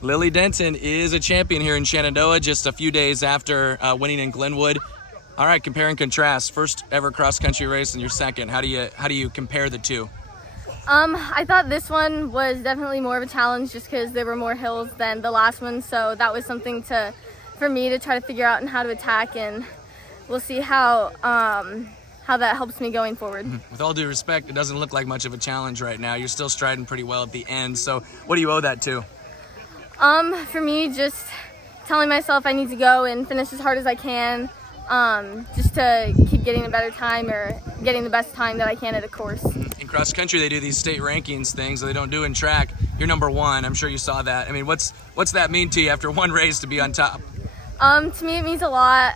Lily Denton is a champion here in Shenandoah just a few days after winning in Glenwood. All right, compare and contrast. First ever cross country race and your second. How do you compare the two? I thought this one was definitely more of a challenge just because there were more hills than the last one, so that was something for me to try to figure out and how to attack, and we'll see how that helps me going forward. With all due respect, it doesn't look like much of a challenge right now. You're still striding pretty well at the end, so what do you owe that to? For me, just telling myself I need to go and finish as hard as I can, just to keep getting a better time or getting the best time that I can at a course. In cross country, they do these state rankings things that they don't do in track. You're number one. I'm sure you saw that. I mean, what's that mean to you after one race to be on top? To me, it means a lot.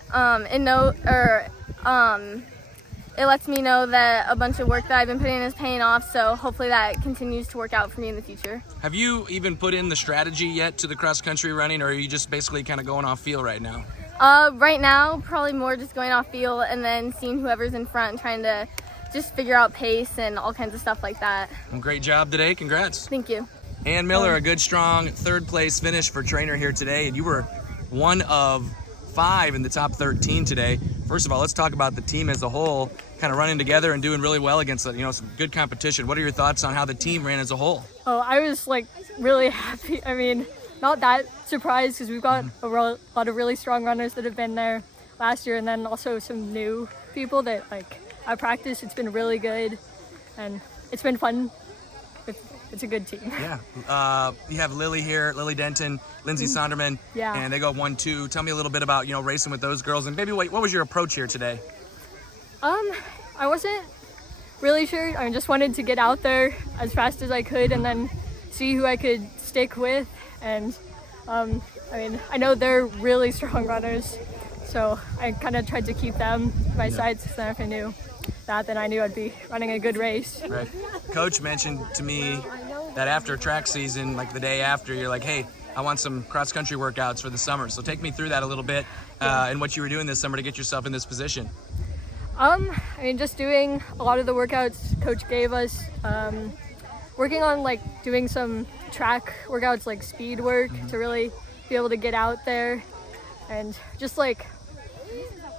It lets me know that a bunch of work that I've been putting in is paying off, so hopefully that continues to work out for me in the future. Have you even put in the strategy yet to the cross country running, or are you just basically kind of going off feel right now? Right now, probably more just going off feel and then seeing whoever's in front and trying to just figure out pace and all kinds of stuff like that. Well, great job today. Congrats. Thank you. Ann Miller, a good strong third place finish for trainer here today, and you were one of 5 in the top 13 today. First of all, let's talk about the team as a whole, kind of running together and doing really well against some good competition. What are your thoughts on how the team ran as a whole? Oh, I was really happy. I mean, not that surprised because we've got a lot of really strong runners that have been there last year, and then also some new people that I practice. It's been really good, and it's been fun. It's a good team. Yeah. You have Lily here, Lily Denton, Lindsay Sonderman, Yeah. and they go 1-2. Tell me a little bit about, racing with those girls, and maybe what was your approach here today? I wasn't really sure. I just wanted to get out there as fast as I could and then see who I could stick with. And I know they're really strong runners, so I kind of tried to keep them to my side. So then if I knew that, then I knew I'd be running a good race. Right. Coach mentioned to me that after track season, like the day after, you're like, hey, I want some cross-country workouts for the summer. So take me through that a little bit and what you were doing this summer to get yourself in this position. Just doing a lot of the workouts Coach gave us. Working on doing some track workouts like speed work to really be able to get out there, and just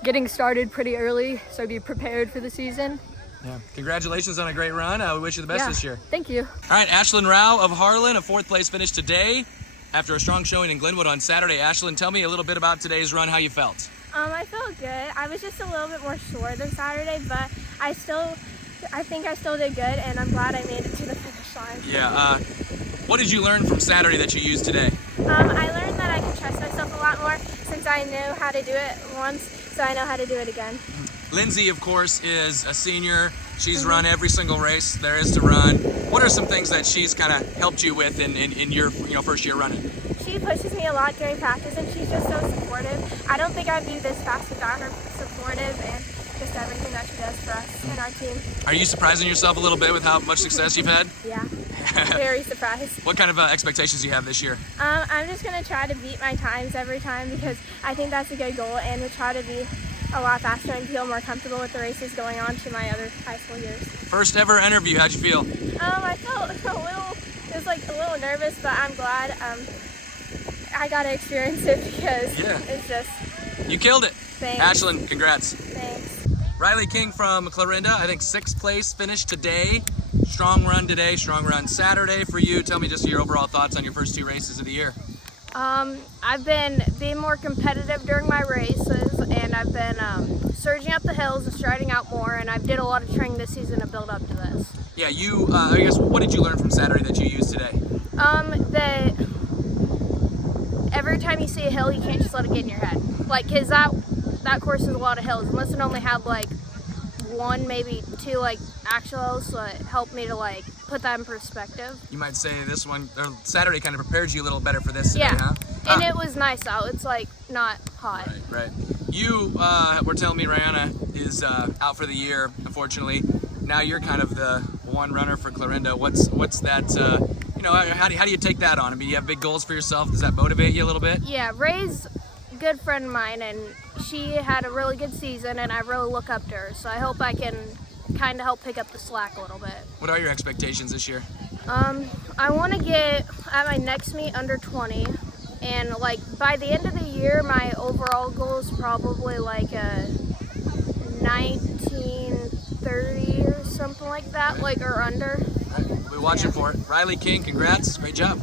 getting started pretty early so I'd be prepared for the season. Yeah. Congratulations on a great run. We wish you the best this year. Thank you. All right, Ashlyn Rao of Harlan, a 4th place finish today after a strong showing in Glenwood on Saturday. Ashlyn, tell me a little bit about today's run, how you felt. I felt good. I was just a little bit more sore than Saturday, but I think I still did good, and I'm glad I made it to the finish line. Yeah. What did you learn from Saturday that you used today? I learned that I can trust myself a lot more since I knew how to do it once, so I know how to do it again. Lindsay, of course, is a senior. She's run every single race there is to run. What are some things that she's kind of helped you with in your first year running? She pushes me a lot during practice, and she's just so supportive. I don't think I'd be this fast without her supportive and just everything that she does for us and our team. Are you surprising yourself a little bit with how much success you've had? Yeah, very surprised. What kind of expectations do you have this year? I'm just going to try to beat my times every time because I think that's a good goal, and to try to be a lot faster and feel more comfortable with the races going on to my other high school years. First ever interview, how'd you feel? I felt it was a little nervous, but I'm glad I got to experience it because it's just... You killed it. Thanks. Ashlyn, congrats. Thanks. Riley King from Clarinda, I think 6th place finish today. Strong run today, strong run Saturday for you. Tell me just your overall thoughts on your first 2 races of the year. I've been being more competitive during my races, and I've been surging up the hills and striding out more, and I've did a lot of training this season to build up to this. Yeah, I guess, what did you learn from Saturday that you used today? That every time you see a hill, you can't just let it get in your head. Cause that course is a lot of hills. Must only have 1, maybe 2 actual hills, so it helped me to put that in perspective. You might say this one, or Saturday kind of prepared you a little better for this today, huh? And it was nice out. It's not hot. Right. You were telling me Rihanna is out for the year, unfortunately. Now you're kind of the one runner for Clarinda. What's that, how do you take that on? I mean, you have big goals for yourself. Does that motivate you a little bit? Yeah, Ray's a good friend of mine, and she had a really good season, and I really look up to her. So I hope I can kind of help pick up the slack a little bit. What are your expectations this year? I want to get at my next meet under 20, and like by the end of the year, my overall goal is probably like a 1930 or something like that, like or under. All right, we'll be watching for it. Riley King, congrats. Great job.